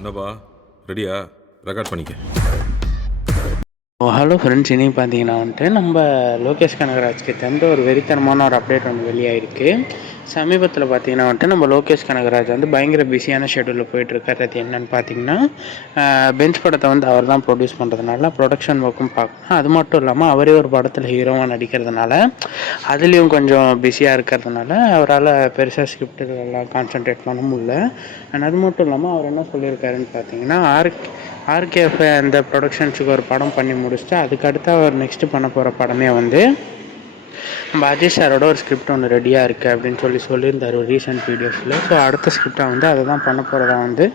என்னப்பா ரெடியா? ரெக்கார்ட் பண்ணிக்க. ஹலோ ஃப்ரெண்ட்ஸ், இன்றைக்கி பார்த்தீங்கன்னா நம்ம லோகேஷ் கனகராஜ் கிட்ட ஒரு வெறித்தனமான ஒரு அப்டேட் வெளியாகிருக்கு. சமீபத்தில் பார்த்தீங்கன்னா நம்ம லோகேஷ் கனகராஜ் பயங்கர பிஸியான ஷெடியூலில் போயிட்டுருக்காரு. அது என்னென்னு பார்த்தீங்கன்னா, பெஞ்ச் படத்தை அவர் தான் ப்ரொடியூஸ் பண்ணுறதுனால ப்ரொடக்ஷன் ஒர்க்கும் பார்க்கணும். அது மட்டும் இல்லாமல் அவரே ஒரு படத்தில் ஹீரோவாக நடிக்கிறதுனால அதுலேயும் கொஞ்சம் பிஸியாக இருக்கிறதுனால அவரால் பெருசாக ஸ்கிரிப்டுகளெல்லாம் கான்சன்ட்ரேட் பண்ண முடியல. அண்ட் அது மட்டும் இல்லாமல் அவர் என்ன சொல்லியிருக்காருன்னு பார்த்தீங்கன்னா, ஆர்கேஎஃப் அந்த ப்ரொடக்ஷன்ஸுக்கு ஒரு படம் பண்ணி முடிச்சுட்டு அதுக்கடுத்து அவர் நெக்ஸ்ட்டு பண்ண போகிற படமே நம்ம அஜய் சாரோட ஒரு ஸ்கிரிப்ட் ஒன்று ரெடியாக இருக்குது அப்படின்னு சொல்லியிருந்தார் ஒரு ரீசெண்ட் வீடியோஸில். ஸோ அடுத்த ஸ்கிரிப்டை அதை தான் பண்ண போகிறதா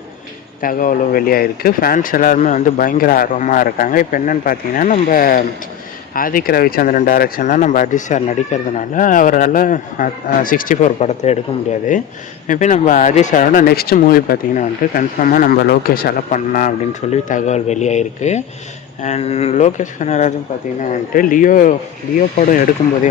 தகவலும் வெளியாகிருக்கு. ஃபேன்ஸ் எல்லாருமே பயங்கர ஆர்வமாக இருக்காங்க. இப்போ என்னென்னு பார்த்தீங்கன்னா, நம்ம ஆதிக் ரவிச்சந்திரன் டைரக்ஷனில் நம்ம அஜித் சார் நடிக்கிறதுனால அவரால் 64 படத்தை எடுக்க முடியாது. மேபி நம்ம அஜித் சாரோட நெக்ஸ்ட் மூவி பார்த்திங்கன்னா கன்ஃபார்மாக நம்ம லோகேஷால் பண்ணலாம் அப்படின்னு தகவல் வெளியாகிருக்கு. அண்ட் லோகேஷ் கனகராஜும் பார்த்திங்கன்னா லியோ படம் எடுக்கும்போதே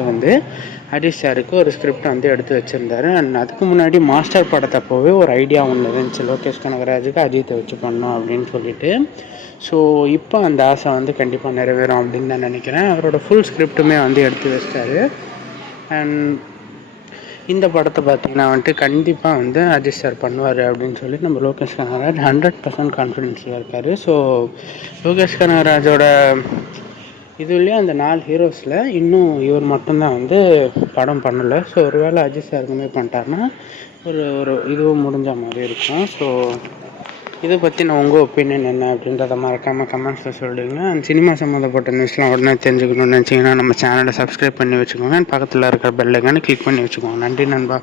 அஜித் சாருக்கு ஒரு ஸ்கிரிப்ட் எடுத்து வச்சுருந்தாரு. அண்ட் அதுக்கு முன்னாடி மாஸ்டர் படத்தப்போவே ஒரு ஐடியா ஒன்று இருந்துச்சு, லோகேஷ் கனகராஜுக்கு அஜித்தை வச்சு பண்ணோம் அப்படின்னு சொல்லிட்டு. ஸோ இப்போ அந்த ஆசை கண்டிப்பாக நிறைவேறும் அப்படின்னு தான் நினைக்கிறேன். அவரோட ஃபுல் ஸ்கிரிப்டுமே எடுத்து வச்சிட்டாரு. அண்ட் இந்த படத்தை பார்த்திங்கன்னா கண்டிப்பாக அஜித் சார் பண்ணுவார் அப்படின்னு நம்ம லோகேஷ் கனகராஜ் 100% கான்ஃபிடென்ஸில் இருக்கார். ஸோ லோகேஷ் கனகராஜோட இதுலேயும் அந்த 4 ஹீரோஸில் இன்னும் இவர் மட்டும்தான் படம் பண்ணலை. ஸோ ஒரு வேளை அஜித் சாருக்குமே பண்ணிட்டாருன்னா ஒரு இதுவும் முடிஞ்ச மாதிரி இருக்கும். ஸோ இதை பற்றி உங்கள் ஒப்பீனியன் என்ன அப்படின்றத மறக்காமல் கமெண்ட்ஸில் சொல்லிடுங்க. அண்ட் சினிமா சம்மந்தப்பட்ட நியூஸ்லாம் உடனே தெரிஞ்சுக்கணும்னு நினச்சிங்கன்னா நம்ம சேனலை சப்ஸ்கிரைப் பண்ணி வச்சுக்கோங்க. அண்ட் பக்கத்தில் இருக்கிற பெல் ஐக்கானை கிளிக் பண்ணி வச்சுக்கோங்க. நன்றி நண்பா.